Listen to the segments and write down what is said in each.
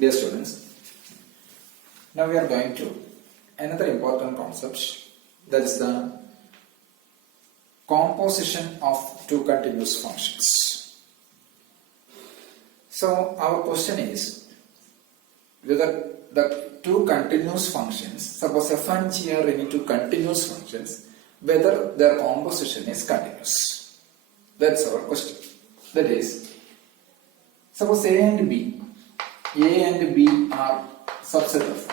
Dear students, now we are going to another important concept, that is the composition of two continuous functions. So our question is whether the two continuous functions, suppose f and g are any two continuous functions, whether their composition is continuous. That's our question. That is, suppose A and B are subset of.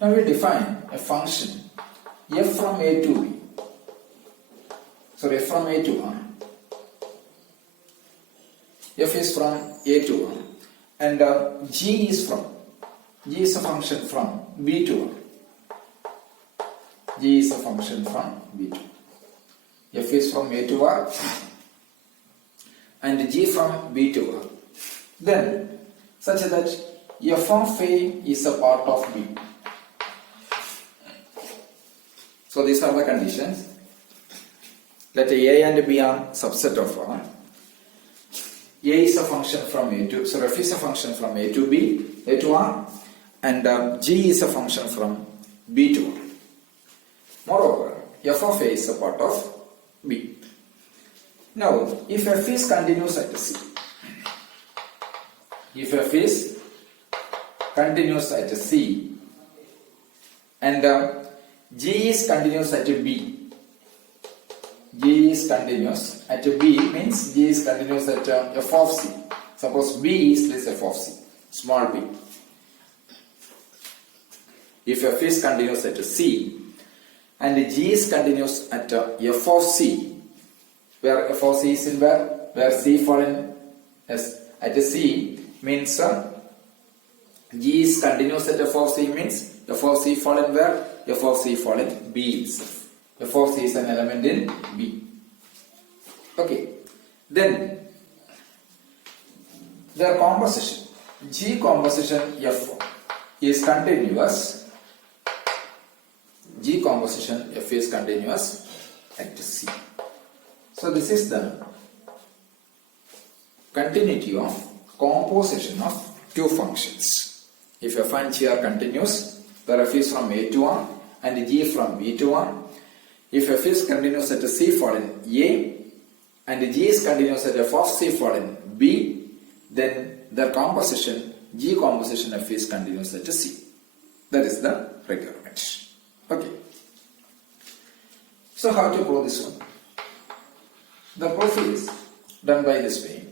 Now we define a function f from A to B. Sorry, f from A to R. F is from A to R, and G is a function from B to R. G is a function from B to R. F is from A to R and G from B to R. Then, such that f of A is a part of B. So these are the conditions. Let A and B are subset of R. A is a function from A to, so f is a function from A to B, A to R, and G is a function from B to R. Moreover, f of A is a part of B. Now, if f is continuous at C, if f is continuous at C and G is continuous at B, G is continuous at B means G is continuous at f of C. Suppose B is this f of C, small b. If f is continuous at C and G is continuous at f of C, where f of C is in where C fall in at C means G is continuous at f of C means f of C fall in where? F of C fall in B itself. F of C is an element in B. Okay. Then their composition, G composition F is continuous. G composition F is continuous at C. So this is the continuity of composition of two functions. If f and g are continuous, where f is from A to R and g from B to R. If f is continuous at C fall in A and g is continuous at f of C fall in B, then the composition, G composition f is continuous at C. That is the requirement. Okay. So how to prove this one? The proof is done by this way.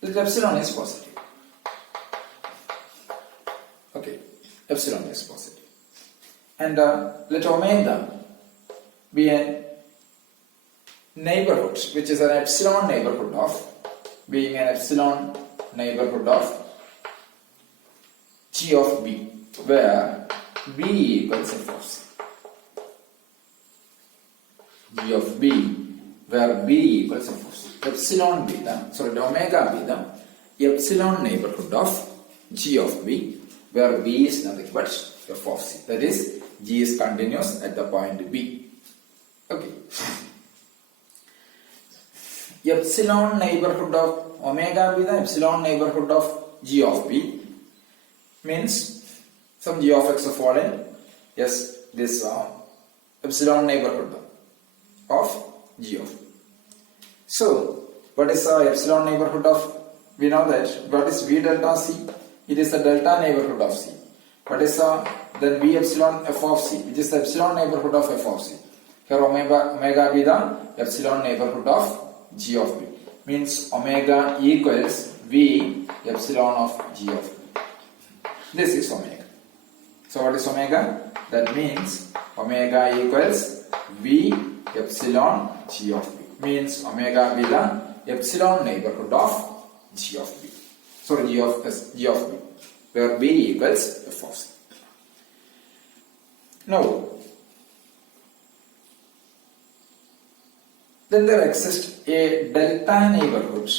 Let epsilon is positive. Okay, epsilon is positive. And let omega be a neighborhood, which is an epsilon neighborhood of, being an epsilon neighborhood of G of B, where B equals f of C. G of B, where B equals f of C. Epsilon be the omega be the epsilon neighborhood of G of B, where B is nothing but f of C. That is, G is continuous at the point B. Okay. Epsilon neighborhood of omega be the epsilon neighborhood of G of B means some G of x fall in, yes, this epsilon neighborhood of G of B. So, what is the epsilon neighborhood of? We know that what is V delta C? It is the delta neighborhood of C. What is then V epsilon f of C, which is the epsilon neighborhood of f of C. Here omega be the epsilon neighborhood of G of B. Means omega equals V epsilon of G of B. This is omega. So what is omega? That means omega equals V epsilon G of B. Means omega be the epsilon neighborhood of G of B. Sorry, G of B, where B equals f of C. Now, then there exists a delta neighborhood.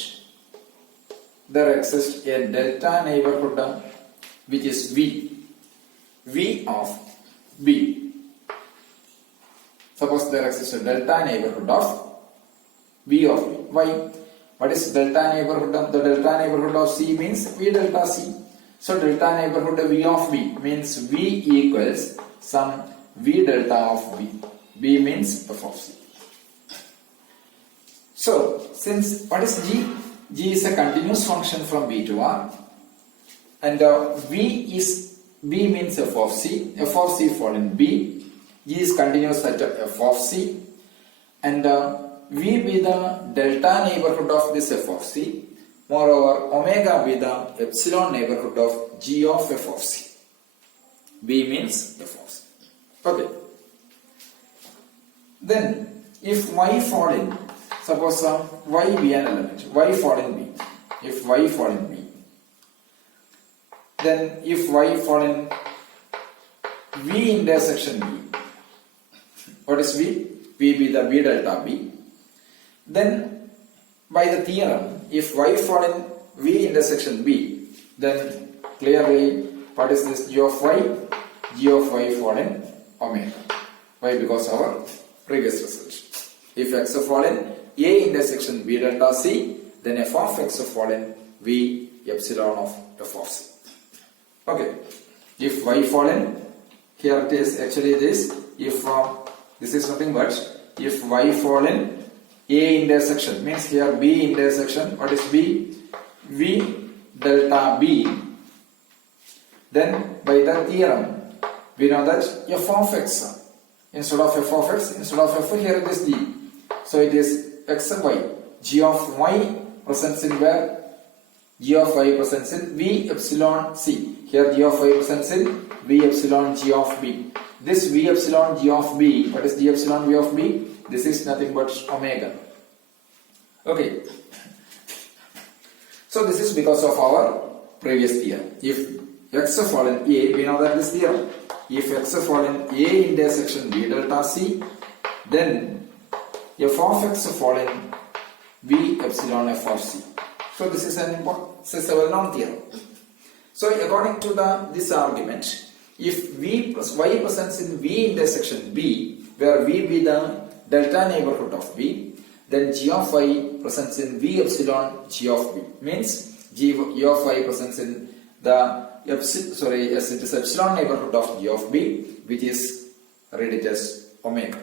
There exists a delta neighborhood which is V of B. Suppose there exists a delta neighborhood of V of B. Why? What is delta neighborhood? The delta neighborhood of C means V delta C. So delta neighborhood V of B means V equals some V delta of B. B means F of C. So since what is G? G is a continuous function from B to R, and B means F of C. F of C fall in B. G is continuous at F of C, and V be the delta neighborhood of this F of C. Moreover, omega be the epsilon neighborhood of G of F of C. B means F of C. Okay. Then, if Y fall in, suppose Y be an element, Y fall in B. If Y fall in B, then if Y fall in V intersection B, what is V? V be the B delta B. Then, by the theorem, if Y fall in V intersection B, then clearly, what is this G of Y? G of Y fall in omega. Why? Because our previous result. If X fall in A intersection B delta C, then F of X fall in V epsilon of F of C. Okay. If Y fall in, here it is actually this. If this is nothing but if Y fall in A intersection, means here B intersection, what is B? V delta B. Then by the theorem, we know that F of X, instead of F of X, instead of F, here it is G. So it is X and Y. G of Y presents in where? G of Y presents in V epsilon C. Here G of Y presents in V epsilon G of B. This V epsilon G of B, what is G epsilon V of B? This is nothing but omega. Okay. So this is because of our previous theorem. If X fall in A, we know that this theorem. If X fall in A intersection B delta C, then F of X fall in V epsilon F of C. So this is an important, this is a well-known theorem. So according to this argument, if V plus Y presents in V intersection B, where V be the delta neighborhood of B, then G of Y presents in V epsilon G of B. Means G of Y presents in the it is epsilon neighborhood of G of B, which is read it as omega.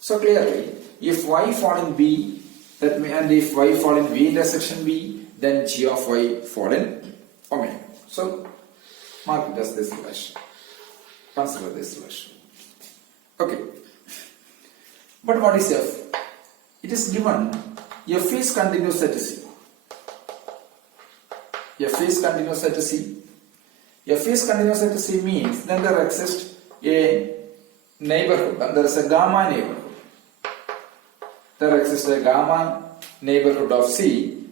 So clearly, if Y fall in B, that means, and if Y fall in V intersection B, then G of Y fall in omega. So mark it as this relation. Consider this relation. Okay. But what is F? It is given F is continuous at C. F is continuous at C. F is continuous at C means then there exists a neighborhood, and there is a gamma neighborhood. There exists a gamma neighborhood of C.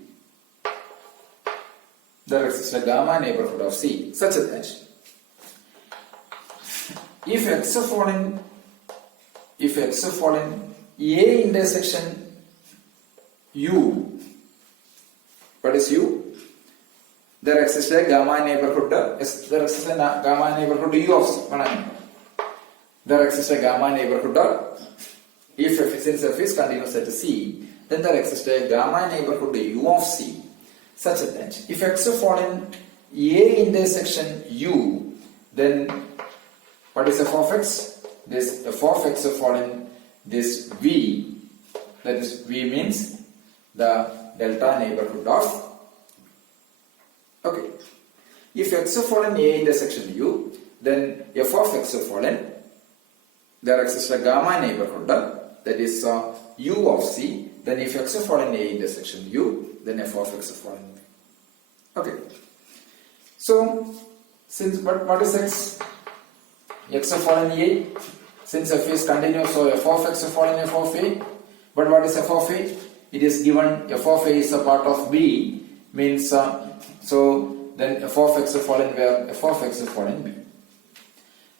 There exists a gamma neighborhood of C such that if X fall in A intersection U, what is U? There exists a gamma neighborhood. There exists a gamma neighborhood U of C. There exists a gamma neighborhood. If since F is continuous at C, then there exists a gamma neighborhood U of C, such that if X fall in A intersection U, then what is F of X? This F of X fall in this V. That is V means the delta neighborhood of. Okay. If X fall in A intersection U, then F of X fall in, there exists a gamma neighborhood, that is U of C. Then if X fall in A intersection U, then F of X fall in B. Okay. So, since what is X? X fall in A. Since F is continuous, so F of X fall in F of A. But what is F of A? It is given F of A is a part of B, means so then F of X fall in where? F of X fall in B.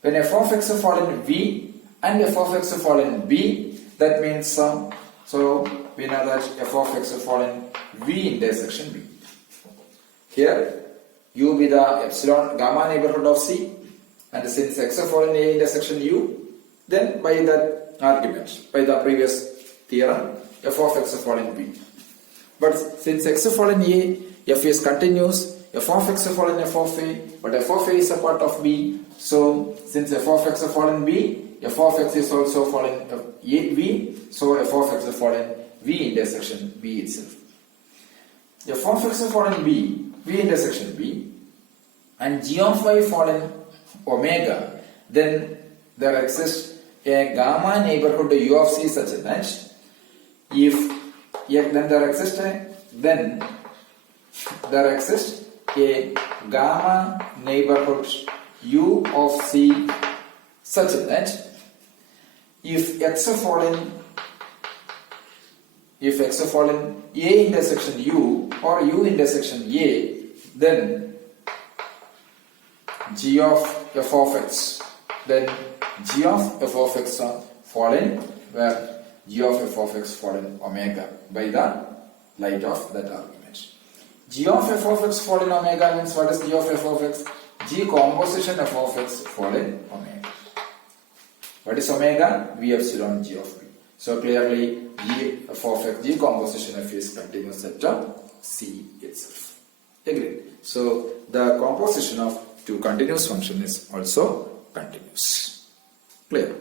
When F of X fall in V and F of X fall in B, that means so we know that F of X fall in V intersection B. Here U be the epsilon gamma neighborhood of C, and since X fall in A intersection U, then by that argument, by the previous theorem, F of X fall in B. But since x fallen A, f is continuous, f of x fallen f of A, but f of A is a part of B. So since f of x fallen B, f of x is also fallen V, so f of x fallen V intersection B itself. F of x fallen B, V intersection B, and g of y fallen omega, then there exists a gamma neighborhood u of c such that if then there exists a gamma neighborhood u of c such that if x fallen A intersection U or U intersection A, then g of f of x, then g of f of x are fallen where g of f of x fallen omega by the light of that argument. G of f of x fallen omega means what is g of f of x? G composition f of x fallen omega. What is omega? V epsilon g of b. So clearly g f of x, g composition f is continuous at C itself. Agreed. So the composition of two continuous function is also continuous. Clear?